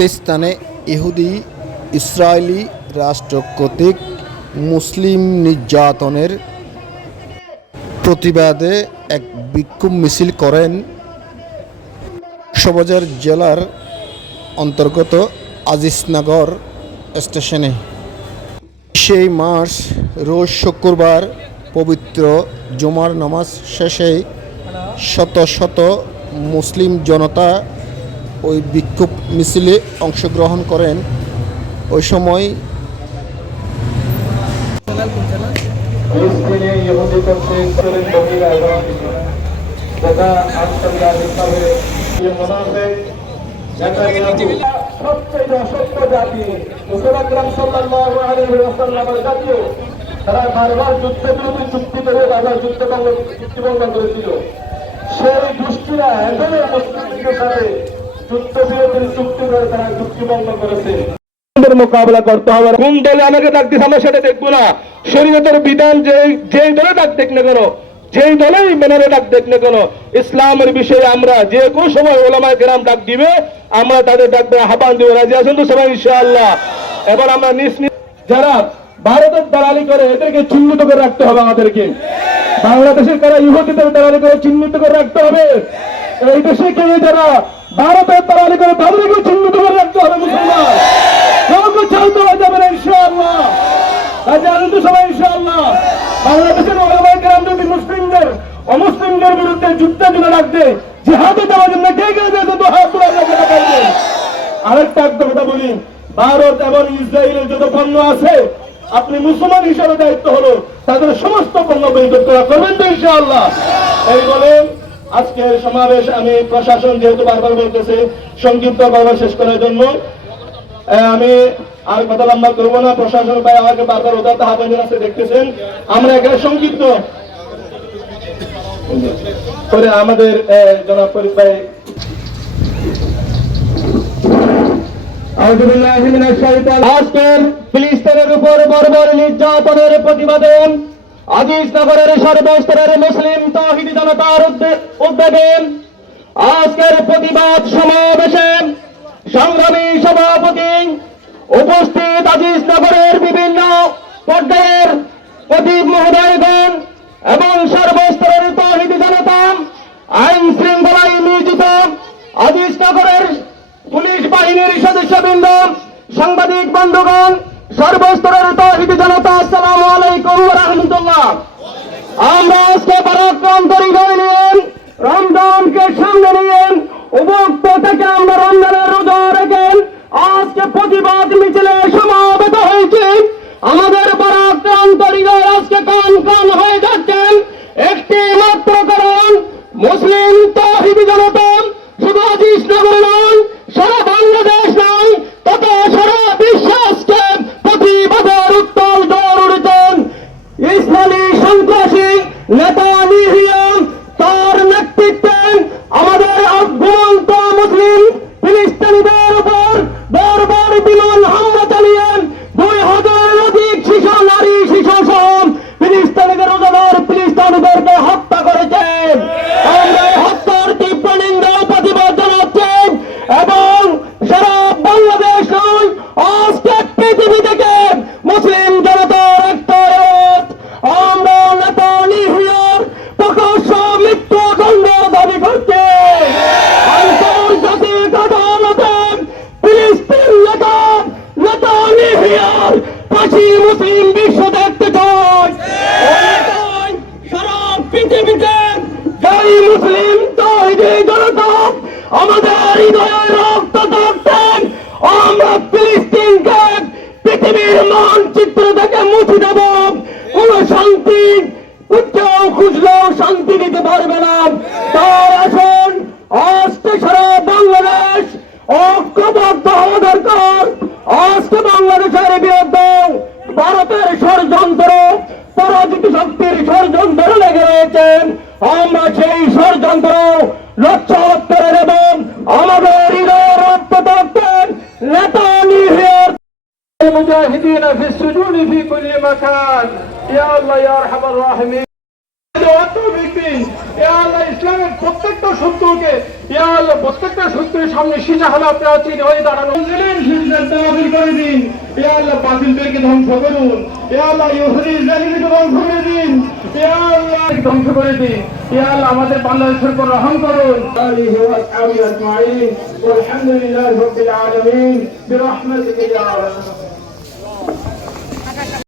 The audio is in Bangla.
ফিলিস্তানে ইহুদি, ইসরায়েলি রাষ্ট্র কর্তৃক মুসলিম নির্যাতনের প্রতিবাদে এক বিক্ষোভ মিছিল করেন সবজার জেলার অন্তর্গত আজিজনগর স্টেশনে। সেই মাস রোজ শুক্রবার পবিত্র জুমার নামাজ শেষে শত শত মুসলিম জনতা ওই বিক্ষোভ মিছিলে অংশগ্রহণ করেন। ওই সময় জাতীয় তারা বারবার যুদ্ধ চুক্তি সেই দুষ্টিরা এখনও মুসলিমদের সাথে যুদ্ধ চুক্তি করে তারা চুক্তি করেছে। মোকাবেলা করতে হবে। কোন দলে আমাকে ডাক দিস আমরা সেটা দেখব না। শরীয়তের বিধান যে দলে ডাক দেখ না কেন, যেই দলেই মেনারে ডাক দেখ না কেন, ইসলামের বিষয়ে আমরা যে কোনো সময় ওলামায় কেরাম ডাক দিবে, আমরা তাদের ডাকবে, আহ্বান দিব, রাজি আছেন তো সবাই ইনশাআল্লাহ। এবার আমরা নিজ যারা ভারতের দালালি করে, এদেরকে চিহ্নিত করে রাখতে হবে আমাদেরকে। বাংলাদেশের কারা ইহুদিদের দালালি করে, চিহ্নিত করে রাখতে হবে। এই দেশে কেউ যারা ভারতের দালালি করে তাদেরকে চিহ্নিত করে রাখতে হবে, মুসলমান। কাউকে ছাড় দেওয়া যাবে না, ইনশাআল্লাহ। কাজে আনন্দ সবাই, ইনশাআল্লাহ। বাংলাদেশের ওলামাই কেরাম যদি মুসলিমদের, অমুসলিমদের বিরুদ্ধে যুদ্ধের জন্য রাখতে জিহাদে যাওয়ার জন্য কে কে যেত তো হাত তোলা যাবে না। আরেকটা একটা কথা বলি, ভারত এবং ইসরায়েলের যত পণ্য আছে, আপনি মুসলমান হিসাবে দায়িত্ব হলো তাদের সমস্ত পণ্য বৈঠক করা। করবেন তো, ইনশাআল্লাহ। এই বলে আজকের সমাবেশ আমি প্রশাসন যেহেতু বারবার বলতেছে সংক্ষিপ্ত ভাবে শেষ করার জন্য। আমি আর কথা লম্বা করব না। প্রশাসন ভাই আমাকে বারবার ওদাতে হাবানি আছে দেখতেছেন। আমরা এখানে সংক্ষিপ্ত করে আমাদের জনাব ফরিদ ভাই। আজকের ফিলিস্তিনের উপর বর্বর নির্যাতনের প্রতিবাদে আজিজ নগরের সর্বস্তরের মুসলিম তাহিদি জনতার উদ্যোগে আজকের প্রতিবাদ সমাবেশে সংগ্রামী সভাপতি উপস্থিত আজিজ নগরের বিভিন্ন পর্যায়ের প্রদীপ মহোদয়গণ এবং সর্বস্তরের তহিদি জনতা আইন শৃঙ্খলায় নিয়োজিত আজিজ নগরের পুলিশ বাহিনীর সদস্যবৃন্দ, সাংবাদিক বন্ধুগণ সর্বস্তরের তহিদ জনতা আসসালামু আলাইকুম রহমতুল্লাহ। আমরা আজকে পরাক্রম করি নিয়ে রমজানকে সামনে নিয়ে উপক্ত থেকে আমরা রমজানের রোজা রেখে আজকে প্রতিবাদ মিছিলে সমাবেত হয়েছি আমাদের পরাক্রম তরিগয় আজকে কান কান হয়ে যাচ্ছেন একটি মাত্র কারণ মুসলিম তহিদি জনতা শুধু আজিজ নগর নয় সারা বাংলাদেশ নয় তথা সারা বিশ্বাসকে প্রতিবাদের উত্তল দৌড় উঠেছেন ইসলামী সন্ত্রাসী নেতা নিহিয়াম তার নেতৃত্বে আমাদের ঘুমন্ত মুসলিম ফিলিস্তিনিদের উপর বারবার বিমান হামলা চালিয়ে দুই হাজারের অধিক শিশু নারী শিশু সহ ফিলিস্তিনিদের রোজাদার ফিলিস্তিনিদেরকে হত্যা করেছেন আমরা এই হত্যার তীব্র নিন্দা ও প্রতিবাদ জানাচ্ছি এবং সারা বাংলাদেশ নয় আজকে পৃথিবী থেকে মুসলিম জনতার একটা আওয়াজ, আমরা নেতা নিহিয়ার প্রকাশ্য মৃত্যু দণ্ড দাবি করছি আন্তর্জাতিক আদালতে ফিলিস্তিন নেতা নেতা নিহিয়ার ফাঁসি মুসলিম বিশ্ব দেখতে চায় ওই নেতাই সারা পৃথিবীতে যাই মুসলিম তৈরি জনতা আমাদের রক্ত আমরা ফিলিস্তিনকে পৃথিবীর মানচিত্র থেকে মুছে দেব। কোন শান্তি খুঁজলেও শান্তি দিতে পারবে না। তার আসুন আজকে সারা বাংলাদেশ ঐক্যবদ্ধ হওয়া দরকার। আজকে বাংলাদেশের বিরুদ্ধে ভারতের ষড়যন্ত্র শক্তির ষড়যন্ত্র লেগে রয়েছেন আমরা সেই ষড়যন্ত্র লক্ষ্য করে দেব আমাদের হৃদয় রক্ত থাকতেন নেতা নিহিয়ার المجاهدين في السجون في كل مكان يا الله يا ارحم الراحمين ব্যক্তি ইসলামের প্রত্যেকটা শত্রুকে ইয়া আল্লাহ প্রত্যেকটা শত্রুর সামনে সিজা হলো প্রাচীর হয়ে দাঁড়ানো দিলেন সিদ্ধান্ত বাতিল করে দিন ইয়া আল্লাহ বাতিলদেরকে ধ্বংস করুন। ইয়া আল্লাহ ইহুদি ইসরায়েলকে ধ্বংস করে দিন। ইয়া আল্লাহ ধ্বংস করে দিন। ইয়া আল্লাহ আমাদের বাংলাদেশের উপর রহম করুন। আলিহি ওয়া আসহাবি আজমাইন। ওয়ালহামদুলিল্লাহি রাব্বিল আলামিন। বিরহমাতিকা ইয়া আরহামার